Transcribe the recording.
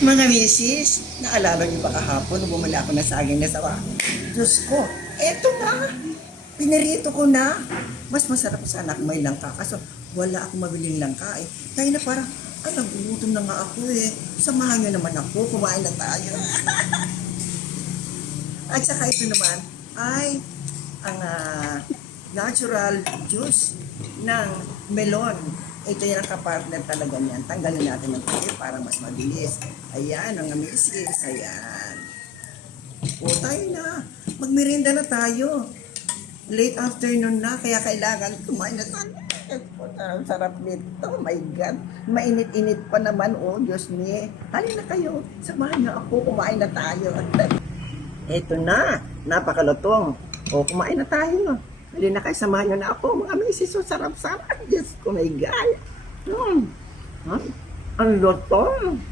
Mga misis, naalala niyo ba kahapon nung bumili ako ng saging na sawa? Diyos ko, eto na! Pinarito ko na! Mas masarap sana kung may langka. Kaso wala akong mabiling langka eh. Kaya na parang, nagugutom na nga ako eh. Samahan niyo naman ako, kumain na tayo. At saka ito naman ay ang natural juice ng melon. Ito yung kapartner talaga niyan. Tanggalin natin ng puti para mas mabilis. Ayan, mga misis. Ayan. O, tayo na. Magmerienda na tayo. Late afternoon na, kaya kailangan kumain na tayo. Ang sarap nito. Oh my God. Mainit-init pa naman. Oh, Diyos me. Halina kayo. Samahan niyo ako. Kumain na tayo. Ito na. Napakalutong. O, kumain na tayo. Halina kayo. Samahan niyo na ako. Mga misis. So, sarap-sarap. Diyos ko, my God. Ang lutong.